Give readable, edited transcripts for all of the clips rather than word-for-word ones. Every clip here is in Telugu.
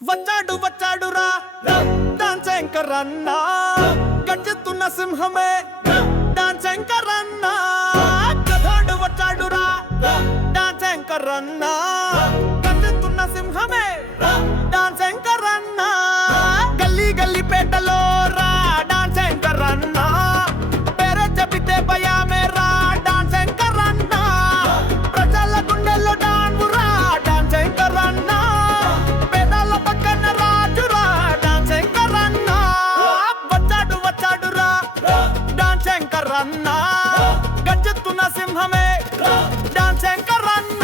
వచ్చాడు వచ్చాడురా డాన్స్ యాంకరన్న గర్జిస్తున్న సింహమే డాన్స్ యాంకరన్న కథాడు వచ్చాడురా డాన్స్ యాంకరన్న గర్జిస్తున్న సింహమే డాన్స్ యాంకరన్న గల్లీ గల్లీ పేటలో రా డాన్స్ యాంకరన్న పేరే చెబితే భయమే రా డాన్స్ యాంకరన్న ప్రజల గుండెల్లో డాన్సురా డాన్స్ యాంకరన్న గర్జిస్తున్న సింహమే డాన్స్ యాంకరన్న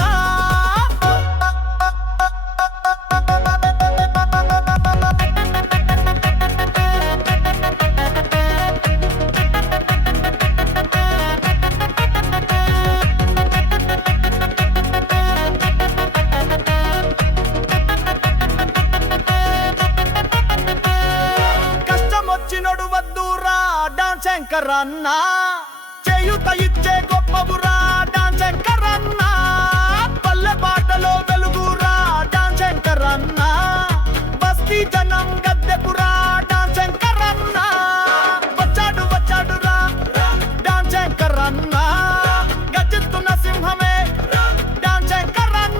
కష్టం వచ్చినోడు వద్దురా డాన్స్ యాంకరన్న చేయుత ఇచ్చే గొప్పవురా డాన్స్ యాంకరన్న పల్లె పాటలో వెలుగురా డాన్స్ యాంకరన్న బస్తీ జనం గద్దెపురా డాన్స్ యాంకరన్న వచ్చాడు వచ్చాడురా డాన్స్ యాంకరన్న గర్జిస్తున్న సింహమే డాన్స్ యాంకరన్న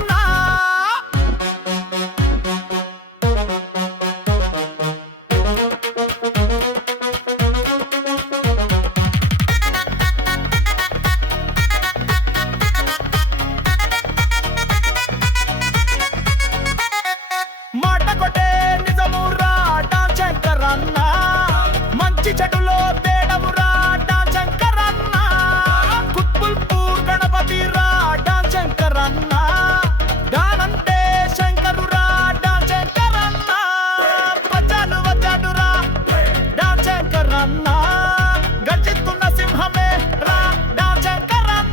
మాట కొట్టే నిజమురా డాన్స్ యాంకరన్న మంచి చెడులో తేడవురా డాన్స్ యాంకరన్న కుత్బుల్పూర్ గణపతిరా డాన్స్ యాంకరన్న దానంటే శంకరురా డాన్స్ యాంకరన్న వచ్చాడు వచ్చాడురా డాన్స్ యాంకరన్న గర్జిస్తున్న సింహమే రా డాన్స్ యాంకరన్న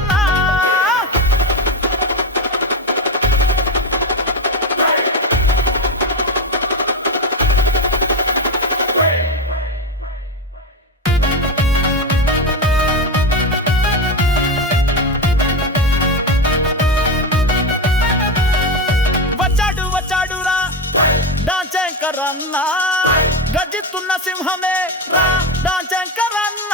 వచ్చాడు వచ్చాడురా డాన్స్ యాంకరన్న గర్జిస్తున్న సింహమే రా డాన్స్ యాంకరన్న